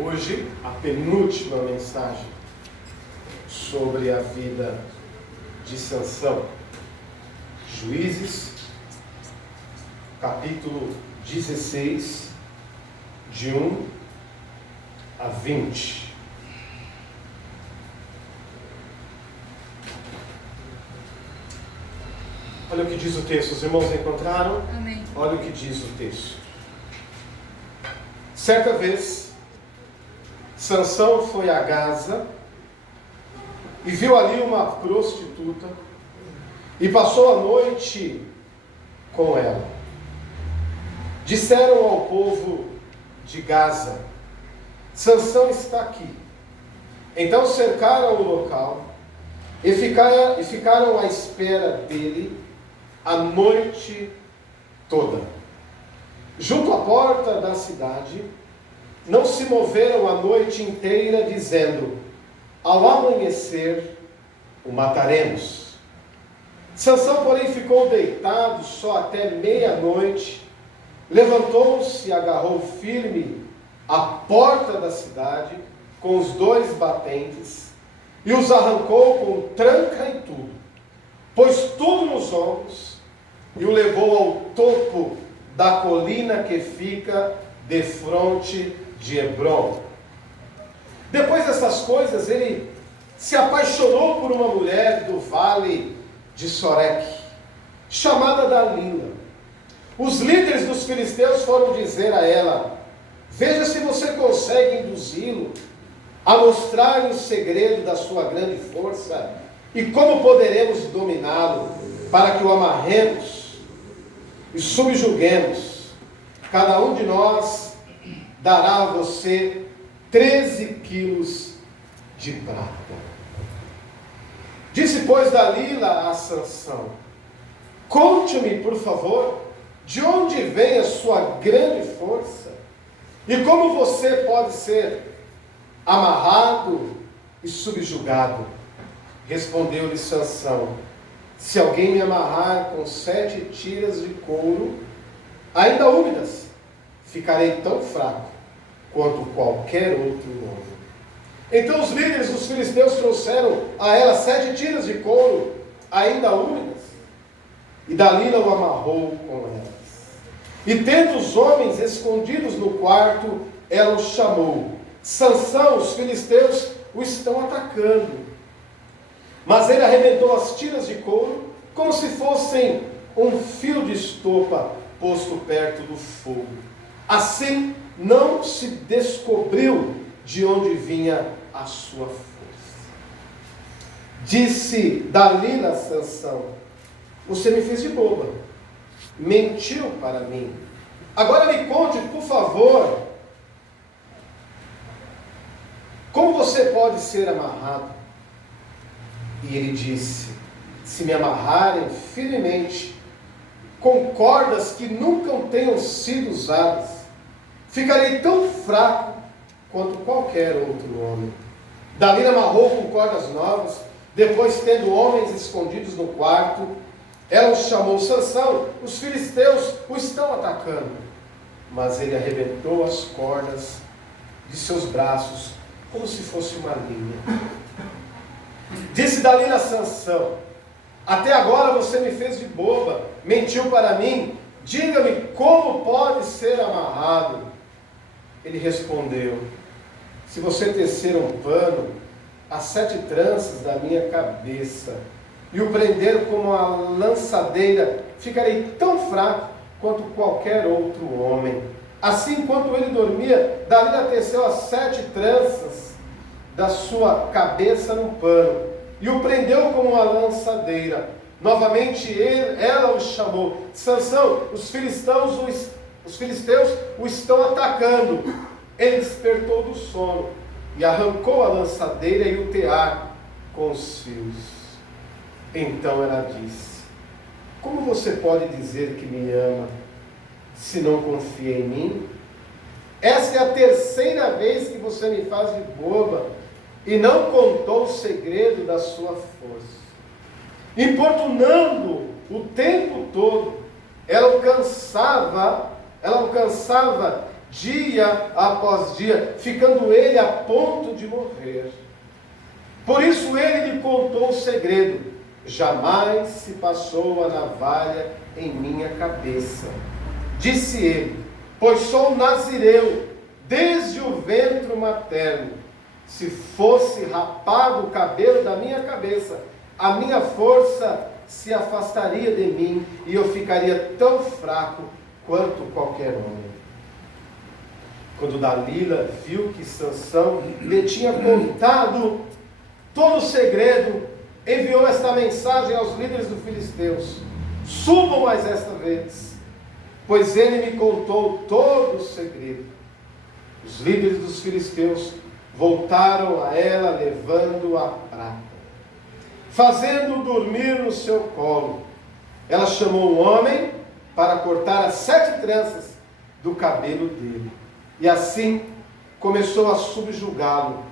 Hoje, a penúltima mensagem sobre a vida de Sansão. Juízes, capítulo 16, de 1 a 20. Olha o que diz o texto. Os irmãos encontraram? Amém. Olha o que diz o texto. Certa vez, Sansão foi a Gaza e viu ali uma prostituta e passou a noite com ela. Disseram ao povo de Gaza: Sansão está aqui. Então cercaram o local e ficaram à espera dele a noite toda. Junto à porta da cidade, não se moveram a noite inteira, dizendo: ao amanhecer o mataremos. Sansão, porém, ficou deitado só até meia-noite. Levantou-se e agarrou firme a porta da cidade com os 2 batentes e os arrancou com tranca e tudo. Pôs tudo nos ombros e o levou ao topo da colina que fica defronte de Hebrom. Depois dessas coisas, ele se apaixonou por uma mulher do vale de Sorek, chamada Dalila. Os líderes dos filisteus foram dizer a ela: veja se você consegue induzi-lo a mostrar o segredo da sua grande força e como poderemos dominá-lo, para que o amarremos e subjuguemos. Cada um de nós dará a você 13 quilos de prata. Disse, pois, Dalila a Sansão: conte-me, por favor, de onde vem a sua grande força e como você pode ser amarrado e subjugado. Respondeu-lhe Sansão: se alguém me amarrar com 7 tiras de couro, ainda úmidas, ficarei tão fraco quanto qualquer outro homem. Então os líderes dos filisteus trouxeram a ela 7 tiras de couro, ainda úmidas, e Dalila o amarrou com elas. E tendo os homens escondidos no quarto, ela o chamou: Sansão, os filisteus o estão atacando. Mas ele arrebentou as tiras de couro como se fossem um fio de estopa posto perto do fogo. Assim não se descobriu de onde vinha a sua força. Disse Dalila a Sansão: você me fez de boba, mentiu para mim. Agora me conte, por favor, como você pode ser amarrado? E ele disse: se me amarrarem firmemente com cordas que nunca tenham sido usadas, ficarei tão fraco quanto qualquer outro homem. Dalila amarrou com cordas novas. Depois, tendo homens escondidos no quarto, ela os chamou: Sansão, os filisteus o estão atacando. Mas ele arrebentou as cordas de seus braços como se fosse uma linha. Disse Dalila a Sansão: até agora você me fez de boba, mentiu para mim. Diga-me como pode ser amarrado. Ele respondeu: se você tecer um pano, as 7 tranças da minha cabeça, e o prender como a lançadeira, ficarei tão fraco quanto qualquer outro homem. Assim, enquanto ele dormia, Dalila teceu as 7 tranças da sua cabeça no pano, e o prendeu como uma lançadeira. Novamente ela o chamou: Sansão, os filisteus o estão atacando. Ele despertou do sono e arrancou a lançadeira e o tear com os fios. Então ela disse: como você pode dizer que me ama, se não confia em mim? Esta é a 3ª vez que você me faz de boba e não contou o segredo da sua força. Importunando o tempo todo, ela o cansava dia após dia, ficando ele a ponto de morrer. Por isso ele lhe contou o segredo: jamais se passou a navalha em minha cabeça. Disse ele: pois sou nazireu desde o ventre materno. Se fosse rapado o cabelo da minha cabeça, a minha força se afastaria de mim e eu ficaria tão fraco quanto qualquer homem. Quando Dalila viu que Sansão lhe tinha contado todo o segredo, enviou esta mensagem aos líderes dos filisteus: subam mais esta vez, pois ele me contou todo o segredo. Os líderes dos filisteus voltaram a ela levando a prata, fazendo-o dormir no seu colo. Ela chamou um homem para cortar as 7 tranças do cabelo dele, e assim começou a subjugá-lo,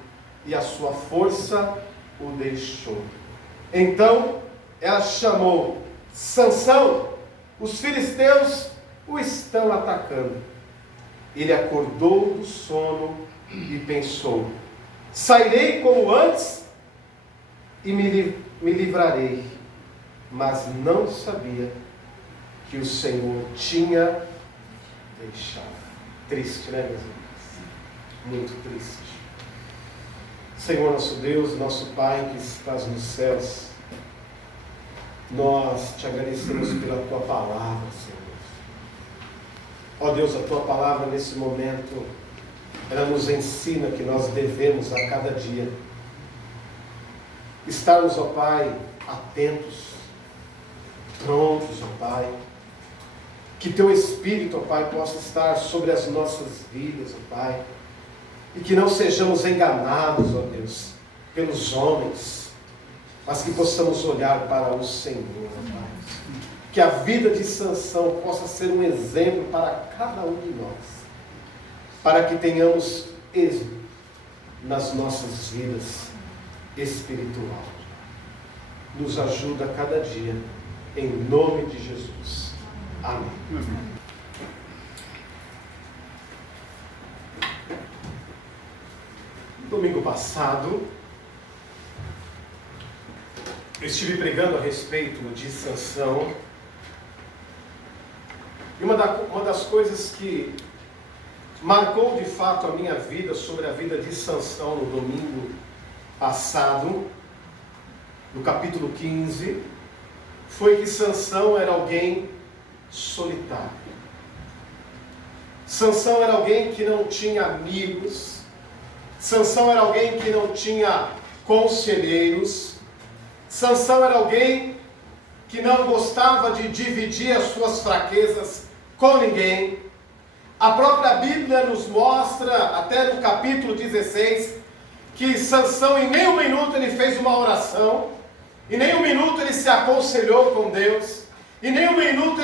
e a sua força o deixou. Então ela chamou: Sansão, os filisteus o estão atacando. Ele acordou do sono e pensou: sairei como antes e me livrarei. Mas não sabia que o Senhor tinha deixado. Triste, né, meus irmãos? Muito triste. Senhor nosso Deus, nosso Pai que estás nos céus, nós te agradecemos pela tua palavra, Senhor. Ó Deus, a tua palavra nesse momento, ela nos ensina que nós devemos a cada dia estarmos, ó Pai, atentos, prontos, ó Pai, que teu Espírito, ó Pai, possa estar sobre as nossas vidas, ó Pai, e que não sejamos enganados, ó Deus, pelos homens, mas que possamos olhar para o Senhor, ó Pai. Que a vida de Sansão possa ser um exemplo para cada um de nós, para que tenhamos êxito nas nossas vidas espiritual. Nos ajuda a cada dia, em nome de Jesus. Amém. Domingo passado, eu estive pregando a respeito de Sansão, e uma das coisas que marcou de fato a minha vida sobre a vida de Sansão no domingo passado, no capítulo 15, foi que Sansão era alguém solitário. Sansão era alguém que não tinha amigos. Sansão era alguém que não tinha conselheiros. Sansão era alguém que não gostava de dividir as suas fraquezas com ninguém. A própria Bíblia nos mostra, até no capítulo 16, que Sansão em nenhum minuto ele fez uma oração, em nenhum minuto ele se aconselhou com Deus, em nenhum minuto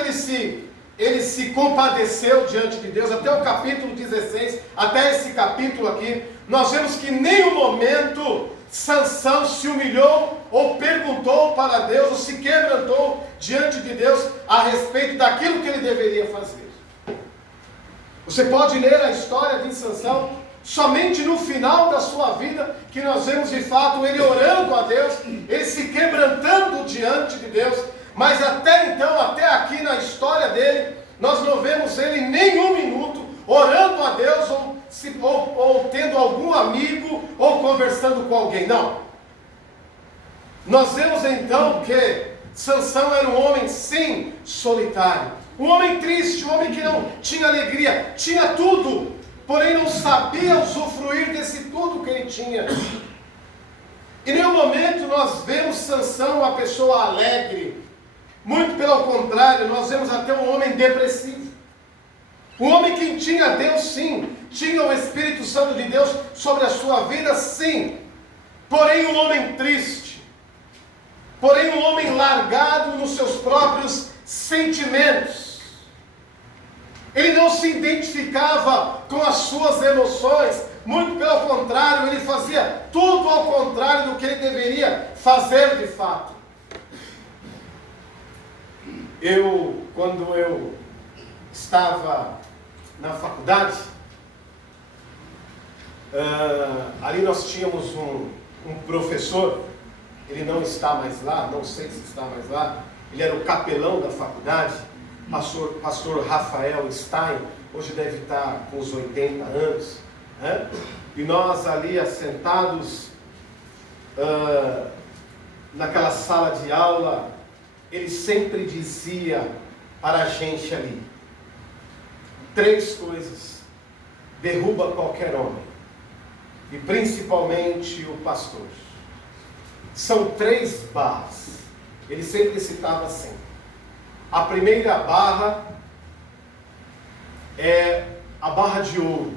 ele se compadeceu diante de Deus. Até o capítulo 16, até esse capítulo aqui, nós vemos que em nenhum momento Sansão se humilhou ou perguntou para Deus, ou se quebrantou diante de Deus a respeito daquilo que ele deveria fazer. Você pode ler a história de Sansão somente no final da sua vida, que nós vemos de fato ele orando a Deus, ele se quebrantando diante de Deus. Mas até então, até aqui na história dele, nós não vemos ele em nenhum minuto orando a Deus, ou tendo algum amigo, ou conversando com alguém. Não. Nós vemos então que Sansão era um homem, sim, solitário. Um homem triste, um homem que não tinha alegria, tinha tudo, porém não sabia usufruir desse tudo que ele tinha. Em nenhum momento nós vemos Sansão uma pessoa alegre. Muito pelo contrário, nós vemos até um homem depressivo. Um homem que tinha Deus, sim, tinha o Espírito Santo de Deus sobre a sua vida, sim, porém um homem triste, porém um homem largado nos seus próprios sentimentos. Ele não se identificava com as suas emoções, muito pelo contrário, ele fazia tudo ao contrário do que ele deveria fazer de fato. Quando eu estava na faculdade, Ali nós tínhamos um professor, ele não está mais lá, não sei se está mais lá, ele era o capelão da faculdade, pastor Rafael Stein, hoje deve estar com os 80 anos, né? E nós ali assentados naquela sala de aula, ele sempre dizia para a gente ali, 3 coisas derruba qualquer homem, e principalmente o pastor. São 3 barras, ele sempre citava assim. A primeira barra é a barra de ouro.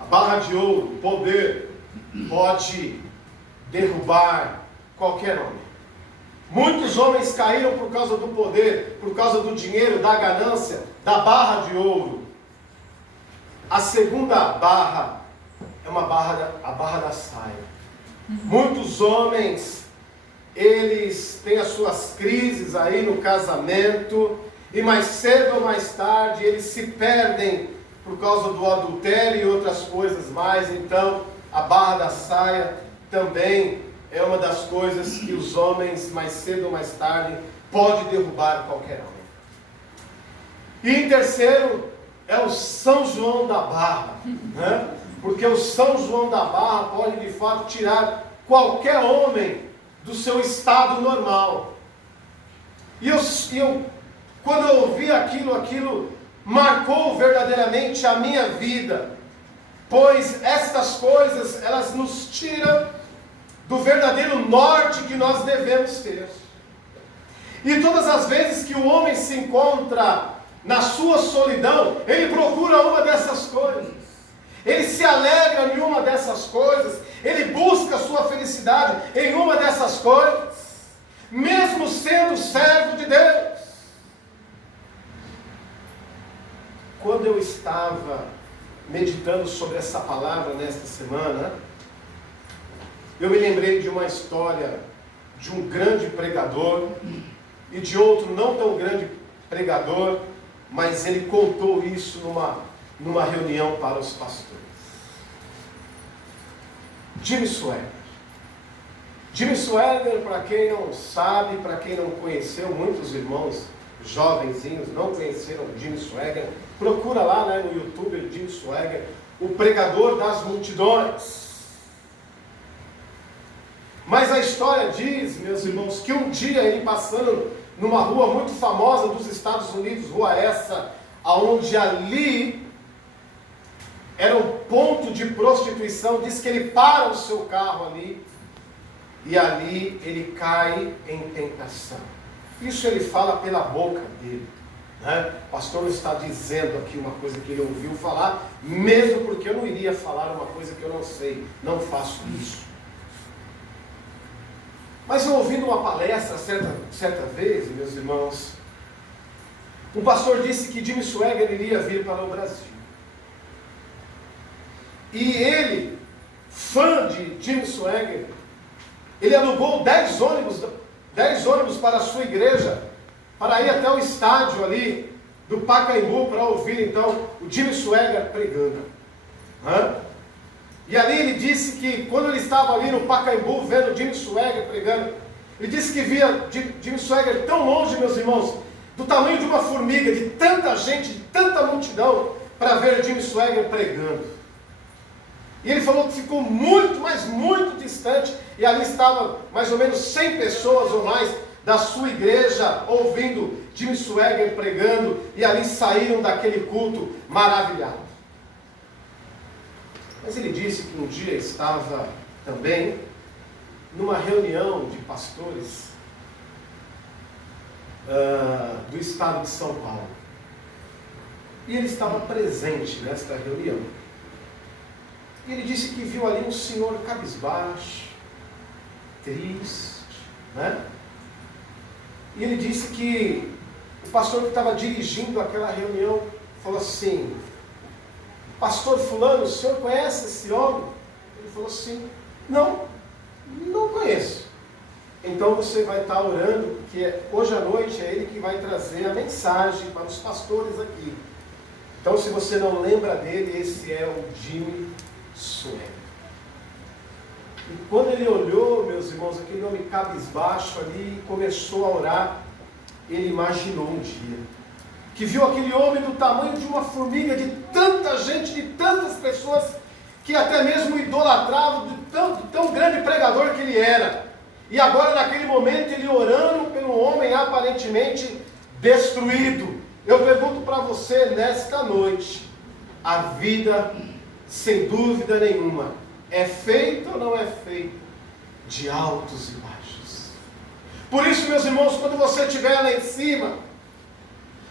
A barra de ouro, poder, pode derrubar qualquer homem. Muitos homens caíram por causa do poder, por causa do dinheiro, da ganância, da barra de ouro. A segunda barra é a barra da saia. Muitos homens, eles têm as suas crises aí no casamento, e mais cedo ou mais tarde eles se perdem por causa do adultério e outras coisas mais. Então a barra da saia também é uma das coisas que os homens mais cedo ou mais tarde pode derrubar qualquer homem. E em terceiro é o São João da Barra, né? Porque o São João da Barra pode de fato tirar qualquer homem do seu estado normal. E quando eu ouvi aquilo marcou verdadeiramente a minha vida, pois estas coisas, elas nos tiram do verdadeiro norte que nós devemos ter. E todas as vezes que o homem se encontra na sua solidão, ele procura uma dessas coisas, ele se alegra em uma dessas coisas, ele busca a sua felicidade em uma dessas coisas, mesmo sendo servo de Deus. Quando eu estava meditando sobre essa palavra nesta semana, eu me lembrei de uma história de um grande pregador e de outro não tão grande pregador, mas ele contou isso numa reunião para os pastores. Jim Swaggart. Jim Swaggart, para quem não sabe, para quem não conheceu, muitos irmãos jovenzinhos não conheceram Jim Swaggart, procura lá, né, no YouTube, Jim Swaggart, o pregador das multidões. Mas a história diz, meus irmãos, que um dia ele passando numa rua muito famosa dos Estados Unidos, rua essa, aonde ali era um ponto de prostituição, diz que ele para o seu carro ali, e ali ele cai em tentação. Isso ele fala pela boca dele, né? O pastor não está dizendo aqui uma coisa que ele ouviu falar, mesmo porque eu não iria falar uma coisa que eu não sei, não faço isso. Mas eu ouvindo uma palestra certa vez, meus irmãos, um pastor disse que Jim Swaggart iria vir para o Brasil. E ele, fã de Jim Swaggart, ele alugou 10 ônibus para a sua igreja, para ir até o estádio ali do Pacaembu, para ouvir então o Jim Swaggart pregando. E ali ele disse que quando ele estava ali no Pacaembu vendo Jim Swaggart pregando, ele disse que via Jim Swaggart tão longe, meus irmãos, do tamanho de uma formiga, de tanta gente, de tanta multidão, para ver Jim Swaggart pregando. E ele falou que ficou muito, mas muito distante, e ali estava mais ou menos 100 pessoas ou mais da sua igreja ouvindo Jim Swaggart pregando, e ali saíram daquele culto maravilhados. Mas ele disse que um dia estava também numa reunião de pastores do estado de São Paulo. E ele estava presente nesta reunião. E ele disse que viu ali um senhor cabisbaixo, triste, né? E ele disse que o pastor que estava dirigindo aquela reunião falou assim: pastor fulano, o senhor conhece esse homem? Ele falou assim: não conheço. Então você vai estar orando, porque hoje à noite é ele que vai trazer a mensagem para os pastores aqui. Então se você não lembra dele, esse é o Jim sou eu. E quando ele olhou, meus irmãos, aquele homem cabisbaixo ali, começou a orar, ele imaginou um dia, que viu aquele homem do tamanho de uma formiga, de tanta gente, de tantas pessoas, que até mesmo idolatravam, de tão grande pregador que ele era. E agora, naquele momento, ele orando pelo homem aparentemente destruído. Eu pergunto para você, nesta noite, a vida, sem dúvida nenhuma, é feita ou não é feita de altos e baixos? Por isso, meus irmãos, quando você estiver lá em cima,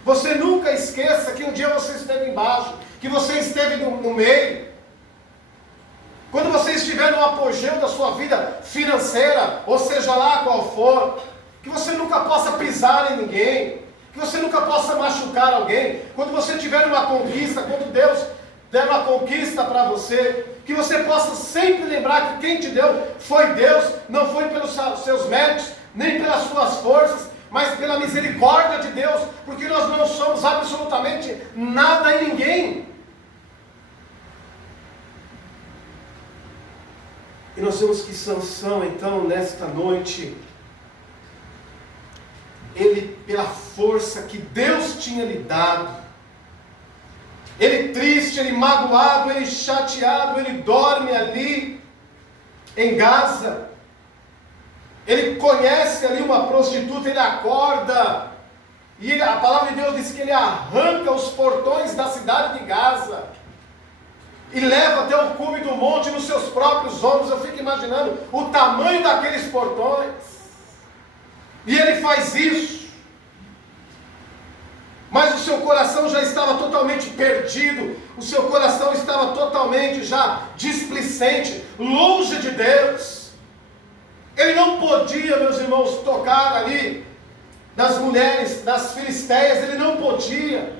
você nunca esqueça que um dia você esteve embaixo, que você esteve no meio. Quando você estiver no apogeu da sua vida financeira, ou seja lá qual for, que você nunca possa pisar em ninguém, que você nunca possa machucar alguém. Quando você tiver uma conquista, quando Deus der uma conquista para você, que você possa sempre lembrar que quem te deu foi Deus, não foi pelos seus méritos, nem pelas suas forças, mas pela misericórdia de Deus, porque nós não somos absolutamente nada e ninguém. E nós vemos que Sansão, então, nesta noite, ele, pela força que Deus tinha lhe dado, ele triste, ele magoado, ele chateado, ele dorme ali em Gaza, ele conhece ali uma prostituta, ele acorda, e a palavra de Deus diz que ele arranca os portões da cidade de Gaza, e leva até o cume do monte nos seus próprios ombros. Eu fico imaginando o tamanho daqueles portões. E ele faz isso. Mas o seu coração já estava totalmente perdido. O seu coração estava totalmente já displicente, longe de Deus. Ele não podia, meus irmãos, tocar ali nas mulheres, das filisteias. Ele não podia.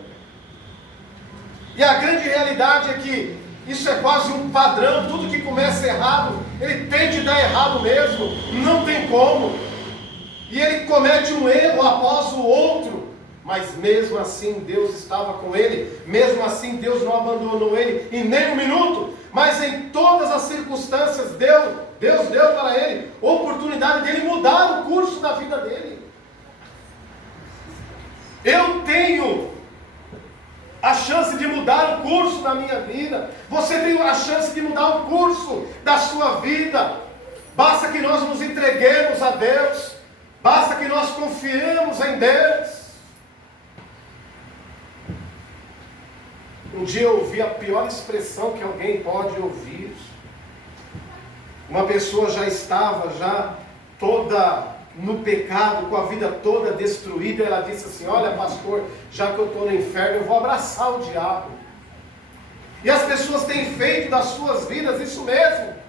E a grande realidade é que isso é quase um padrão. Tudo que começa errado, ele tende a dar errado mesmo, não tem como. E ele comete um erro após o outro, mas mesmo assim Deus estava com ele, mesmo assim Deus não abandonou ele em nem um minuto, mas em todas as circunstâncias Deus deu para ele oportunidade dele mudar o curso da vida dele. Eu tenho a chance de mudar o curso da minha vida. Você tem a chance de mudar o curso da sua vida. Basta que nós nos entreguemos a Deus. Basta que nós confiemos em Deus. Um dia eu ouvi a pior expressão que alguém pode ouvir. Uma pessoa já estava toda no pecado, com a vida toda destruída. Ela disse assim: olha, pastor, já que eu estou no inferno, eu vou abraçar o diabo. E as pessoas têm feito das suas vidas isso mesmo.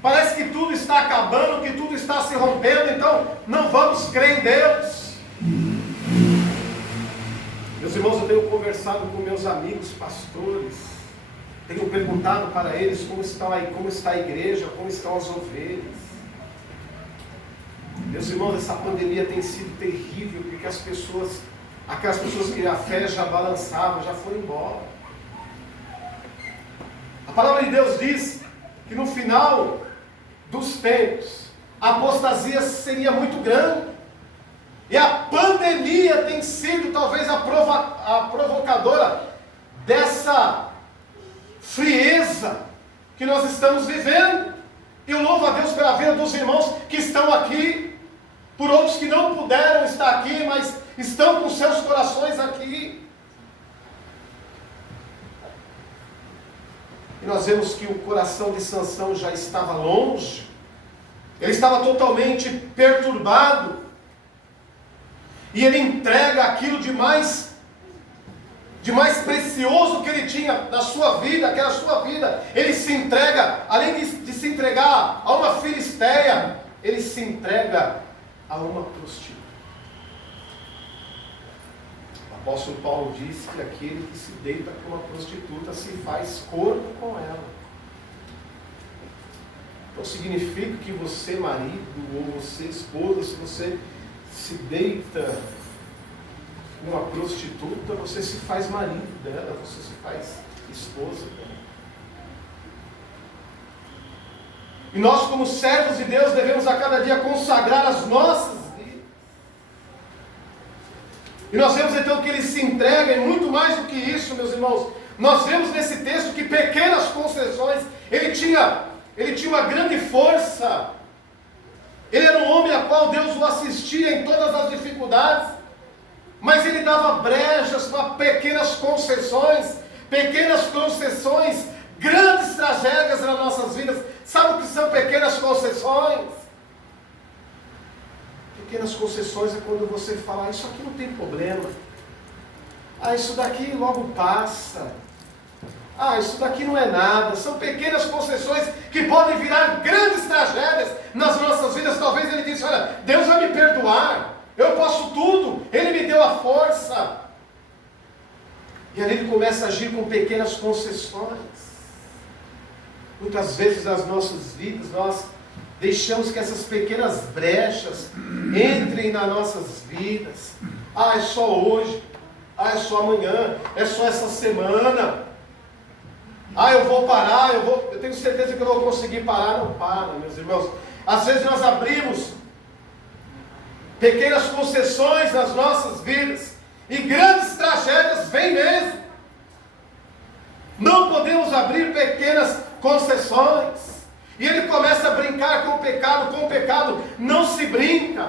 Parece que tudo está acabando, que tudo está se rompendo, então não vamos crer em Deus. Meus irmãos, eu tenho conversado com meus amigos pastores, tenho perguntado para eles como está a igreja, como estão as ovelhas. Meus irmãos, essa pandemia tem sido terrível, porque aquelas pessoas que a fé já balançava, já foram embora. A palavra de Deus diz que no final dos tempos, a apostasia seria muito grande. E a pandemia tem sido talvez a provocadora dessa frieza que nós estamos vivendo. Eu louvo a Deus pela vida dos irmãos que estão aqui, por outros que não puderam estar aqui, mas estão com seus corações aqui. E nós vemos que o coração de Sansão já estava longe, ele estava totalmente perturbado, e ele entrega aquilo de mais precioso que ele tinha na sua vida, aquela sua vida. Ele se entrega, além de se entregar a uma filisteia, ele se entrega a uma prostituta. O apóstolo Paulo diz que aquele que se deita com uma prostituta se faz corpo com ela. Então significa que você, marido, ou você, esposa, se você se deita com uma prostituta, você se faz marido dela, você se faz esposa dela. E nós, como servos de Deus, devemos a cada dia consagrar as nossas vidas. E nós vemos então que ele se entrega, e muito mais do que isso, meus irmãos. Nós vemos nesse texto que pequenas concessões, ele tinha uma grande força. Ele era um homem a qual Deus o assistia em todas as dificuldades, mas ele dava brechas para pequenas concessões, grandes tragédias nas nossas vidas. Sabe o que são pequenas concessões? Pequenas concessões é quando você fala, isso aqui não tem problema. Isso daqui logo passa. Isso daqui não é nada. São pequenas concessões que podem virar grandes tragédias nas nossas vidas. Talvez ele disse, olha, Deus vai me perdoar. Eu posso tudo. Ele me deu a força. E ali ele começa a agir com pequenas concessões. Muitas vezes nas nossas vidas nós deixamos que essas pequenas brechas entrem nas nossas vidas. É só hoje. É só amanhã. É só essa semana. Eu vou parar, eu tenho certeza que eu vou conseguir parar. Não para, meus irmãos. Às vezes nós abrimos pequenas concessões nas nossas vidas e grandes tragédias vêm mesmo. Não podemos abrir pequenas concessões. E ele começa a brincar com o pecado não se brinca.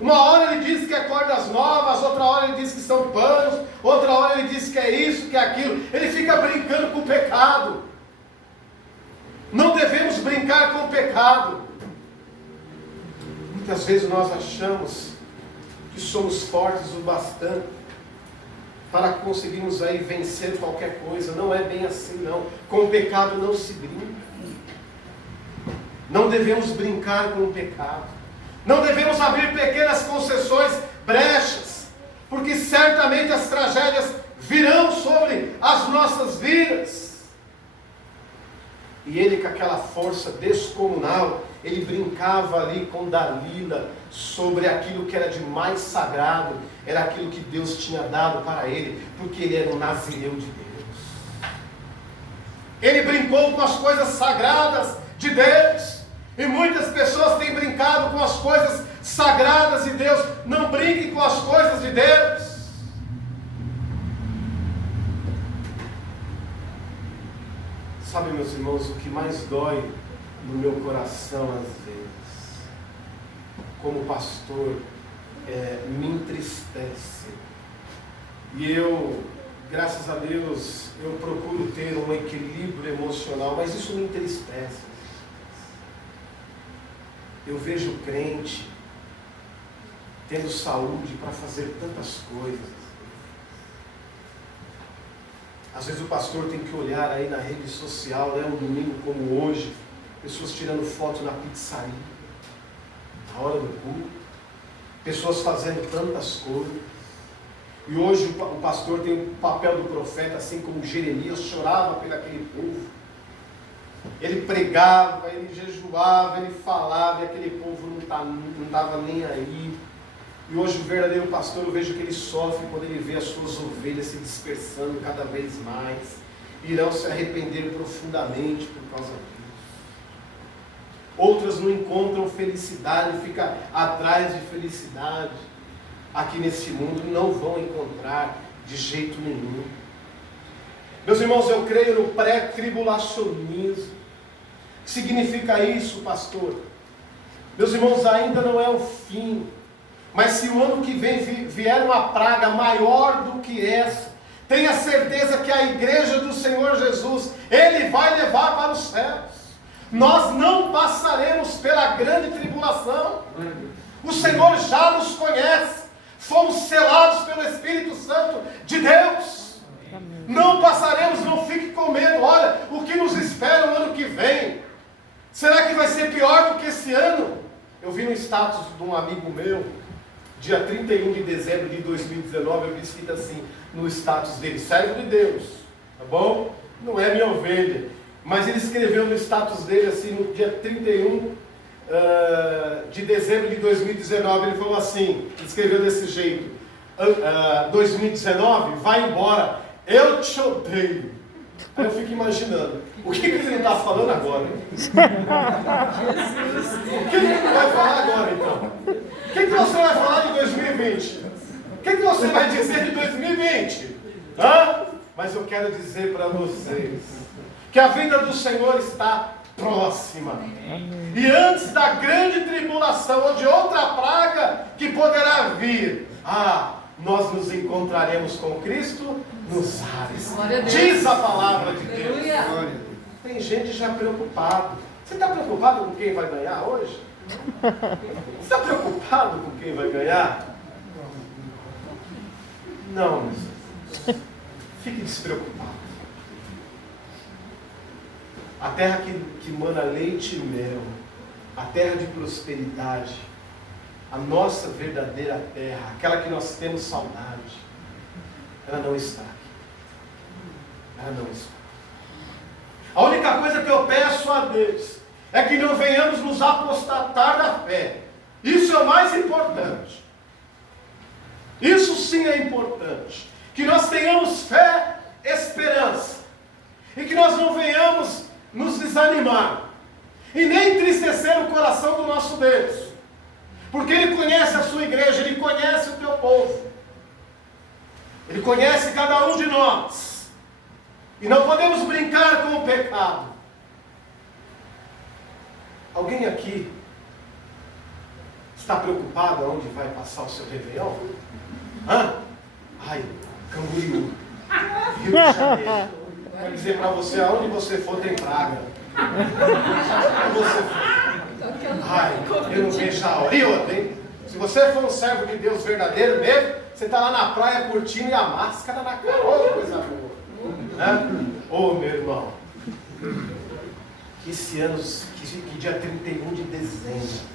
Uma hora ele diz que é cordas novas, outra hora ele diz que são panos, outra hora ele diz que é isso, que é aquilo. Ele fica brincando com o pecado. Não devemos brincar com o pecado. Muitas vezes nós achamos que somos fortes o bastante para conseguirmos aí vencer qualquer coisa. Não é bem assim, não. Com o pecado não se brinca. Não devemos brincar com o pecado. Não devemos abrir pequenas concessões, brechas, porque certamente as tragédias virão sobre as nossas vidas. E ele, com aquela força descomunal, ele brincava ali com Dalila sobre aquilo que era de mais sagrado, era aquilo que Deus tinha dado para ele, porque ele era um nazireu de Deus. Ele brincou com as coisas sagradas de Deus. E muitas pessoas têm brincado com as coisas sagradas de Deus. Não brinque com as coisas de Deus. Sabe, meus irmãos, o que mais dói no meu coração às vezes, como pastor, me entristece. E eu, graças a Deus, eu procuro ter um equilíbrio emocional, mas isso me entristece. Eu vejo o crente tendo saúde para fazer tantas coisas. Às vezes o pastor tem que olhar aí na rede social, um domingo como hoje, pessoas tirando foto na pizzaria, na hora do culto, pessoas fazendo tantas coisas. E hoje o pastor tem o papel do profeta, assim como Jeremias chorava por aquele povo. Ele pregava, ele jejuava, ele falava, e aquele povo não estava nem aí. E hoje o verdadeiro pastor, eu vejo que ele sofre quando ele vê as suas ovelhas se dispersando cada vez mais. Irão se arrepender profundamente por causa disso. Outras não encontram felicidade, ficam atrás de felicidade. Aqui nesse mundo não vão encontrar de jeito nenhum. Meus irmãos, eu creio no pré-tribulacionismo. O que significa isso, pastor? Meus irmãos, ainda não é o fim. Mas se o ano que vem vier uma praga maior do que essa, tenha certeza que a igreja do Senhor Jesus, Ele vai levar para os céus. Nós não passaremos pela grande tribulação. O Senhor já nos conhece. Fomos selados pelo Espírito Santo de Deus. Não passaremos, não fique com medo. Olha, o que nos espera no ano que vem? Será que vai ser pior do que esse ano? Eu vi um status de um amigo meu, dia 31 de dezembro de 2019, eu vi escrito assim, no status dele, servo de Deus, tá bom? Não é minha ovelha. Mas ele escreveu no status dele assim, no dia 31 de dezembro de 2019, ele falou assim, ele escreveu desse jeito, 2019, vai embora, eu te odeio. Aí eu fico imaginando, o que ele está falando agora? O que ele vai falar agora, então? O que você vai falar de 2020? O que você vai dizer de 2020? Hã? Mas eu quero dizer para vocês que a vinda do Senhor está próxima. E antes da grande tribulação ou de outra praga que poderá vir, nós nos encontraremos com Cristo nos ares. Diz a palavra de Deus. Tem gente já preocupado. Você está preocupado com quem vai ganhar hoje? Você está preocupado com quem vai ganhar? Não, meus irmãos. Fique despreocupado. A terra que mana leite e mel, a terra de prosperidade, a nossa verdadeira terra, aquela que nós temos saudade, ela não está aqui. Ela não está. A única coisa que eu peço a Deus é que não venhamos nos apostatar da fé. Isso é o mais importante. Isso sim é importante. Que nós tenhamos fé, esperança. E que nós não venhamos nos desanimar. E nem entristecer o coração do nosso Deus. Porque Ele conhece a sua igreja, Ele conhece o teu povo. Ele conhece cada um de nós. E não podemos brincar com o pecado. Alguém aqui está preocupado aonde vai passar o seu Réveillon? Camboriú, Rio de Janeiro. Quero dizer para você, aonde você for tem praga. Aonde você for. Eu não vejo a hora. E outra, hein? Se você for um servo de Deus verdadeiro mesmo, você está lá na praia curtindo e a máscara na cara. Olha que coisa boa. Meu irmão, que esse ano, que dia 31 de dezembro,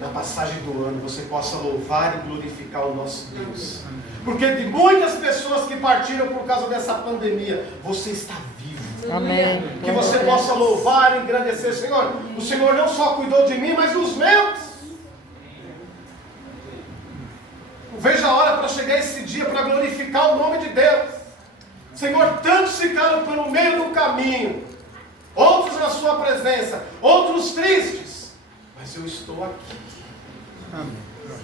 na passagem do ano, você possa louvar e glorificar o nosso Deus. Porque de muitas pessoas que partiram por causa dessa pandemia, você está vivo. Amém. Que você possa louvar e engrandecer o Senhor. O Senhor não só cuidou de mim, mas dos meus. Veja a hora para chegar esse dia para glorificar o nome de Deus. Senhor, tantos ficaram pelo meio do caminho, outros na sua presença, outros tristes, mas eu estou aqui. Amém.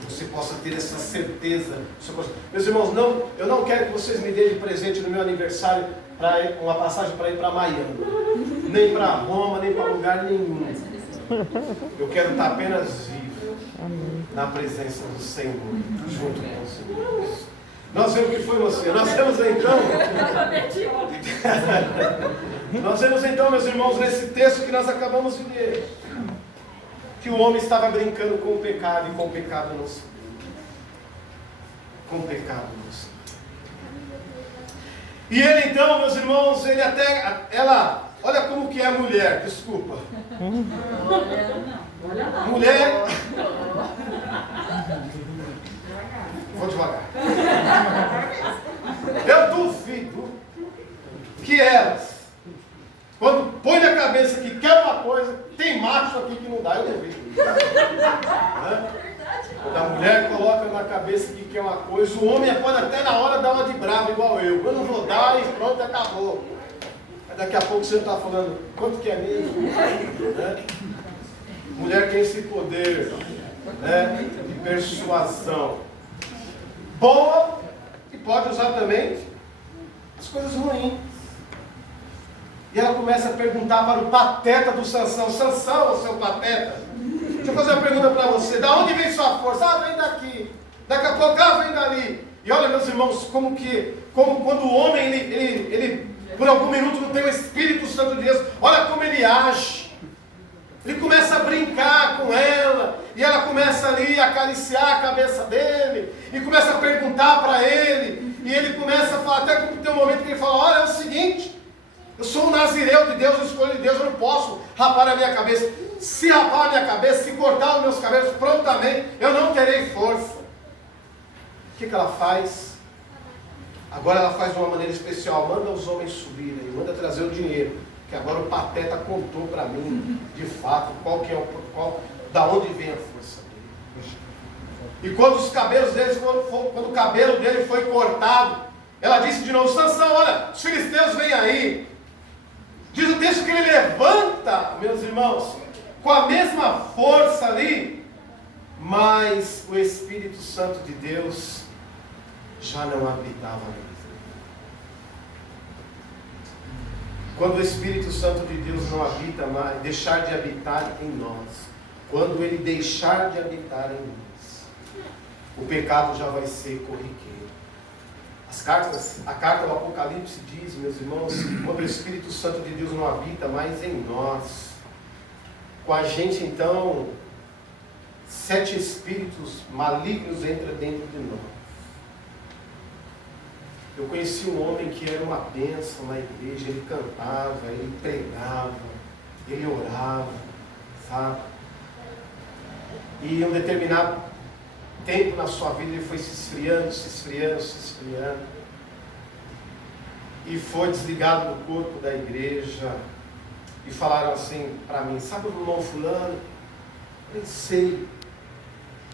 Você possa ter essa certeza. Meus irmãos, eu não quero que vocês me deem de presente no meu aniversário uma passagem para ir para Miami, nem para Roma, nem para lugar nenhum. Eu quero estar apenas vivo na presença do Senhor, junto com o Senhor. Nós vemos que foi você. Nós vemos então, meus irmãos, nesse texto que nós acabamos de ler, que o homem estava brincando com o pecado e com o pecado não se. Com o pecado não se. E ele então, meus irmãos, olha como que é a mulher, desculpa. Mulher. Vou devagar. Eu duvido que elas, quando põe na cabeça que quer uma coisa, tem macho aqui que não dá, eu duvido. Quando a mulher coloca na cabeça que quer uma coisa, o homem pode até na hora dar uma de bravo igual eu. Eu não vou dar e pronto, acabou. Mas daqui a pouco você não está falando, quanto que é mesmo? Mulher tem esse poder de persuasão. Boa, e pode usar também as coisas ruins. E ela começa a perguntar para o pateta do Sansão: Sansão, seu pateta, deixa eu fazer uma pergunta para você, da onde vem sua força? Vem daqui, daqui a pouco, vem dali. E olha, meus irmãos, como quando o homem, ele por algum minuto não tem o Espírito Santo de Deus, olha como ele age. Ele começa a brincar com ela, e ela começa ali a acariciar a cabeça dele, e começa a perguntar para ele, e ele começa a falar, até que tem um momento que ele fala: olha, é o seguinte, eu sou um nazireu de Deus, eu escolho de Deus, eu não posso rapar a minha cabeça. Se rapar a minha cabeça, se cortar os meus cabelos prontamente, eu não terei força. O que ela faz? Agora ela faz de uma maneira especial, manda os homens subirem, manda trazer o dinheiro. Que agora o pateta contou para mim, de fato, da onde vem a força dele. E quando os cabelos dele, quando o cabelo dele foi cortado, Ela disse de novo: Sansão, olha, os filisteus vêm aí. Diz o texto que ele levanta, meus irmãos, com a mesma força ali, mas o Espírito Santo de Deus já não habitava nele. Quando o Espírito Santo de Deus não habita mais, deixar de habitar em nós, quando ele deixar de habitar em nós, o pecado já vai ser corriqueiro. A carta do Apocalipse diz, meus irmãos, que quando o Espírito Santo de Deus não habita mais em nós, com a gente então, 7 espíritos malignos entram dentro de nós. Eu conheci um homem que era uma bênção na igreja, ele cantava, ele pregava, ele orava, sabe? E em um determinado tempo na sua vida ele foi se esfriando, se esfriando, se esfriando. E foi desligado do corpo da igreja. E falaram assim para mim: sabe o irmão fulano? Eu sei.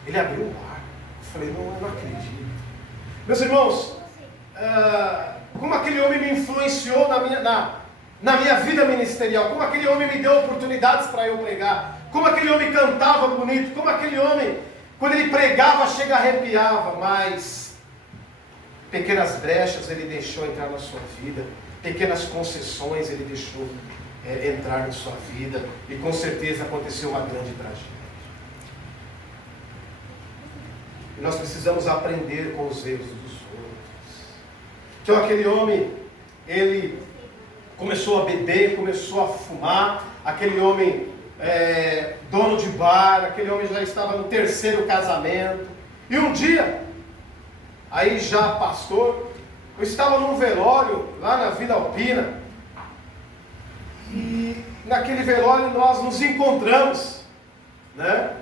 Ele abriu o bar. Eu falei: não, eu não acredito. Meus irmãos, como aquele homem me influenciou na minha vida ministerial, como aquele homem me deu oportunidades para eu pregar, como aquele homem cantava bonito, como aquele homem, quando ele pregava, chega arrepiava, mas pequenas brechas ele deixou entrar na sua vida, pequenas concessões ele deixou entrar na sua vida, e com certeza aconteceu uma grande tragédia. E nós precisamos aprender com os erros dos outros. Então aquele homem, ele começou a beber, começou a fumar, aquele homem dono de bar, aquele homem já estava no 3º casamento, e um dia, aí já pastor, eu estava num velório lá na Vila Alpina, e naquele velório nós nos encontramos, né?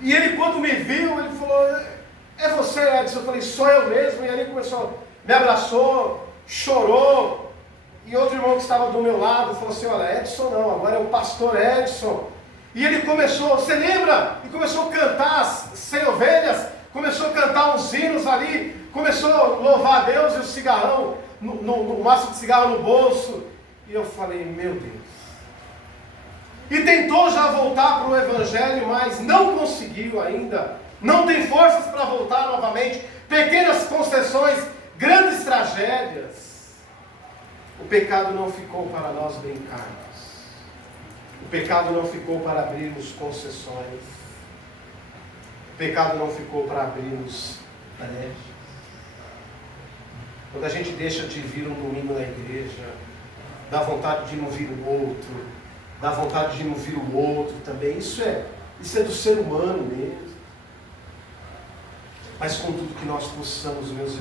E ele, quando me viu, ele falou: é você, Edson? Eu falei: sou eu mesmo. E ele começou, me abraçou, chorou. E outro irmão que estava do meu lado falou assim: olha, Edson não, agora é o pastor Edson. E ele começou, você lembra? E começou a cantar Sem Ovelhas, começou a cantar uns hinos ali, começou a louvar a Deus, e o cigarrão, no maço de cigarro no bolso. E eu falei: meu Deus. E tentou já voltar para o Evangelho, mas não conseguiu ainda. Não tem forças para voltar novamente. Pequenas concessões, grandes tragédias. O pecado não ficou para nós brincarmos. O pecado não ficou para abrirmos concessões. O pecado não ficou para abrirmos brechas. Quando a gente deixa de vir um domingo na igreja, dá vontade de não vir o outro, dá vontade de não vir o outro também. Isso é do ser humano mesmo. Mas contudo que nós possamos, meus irmãos,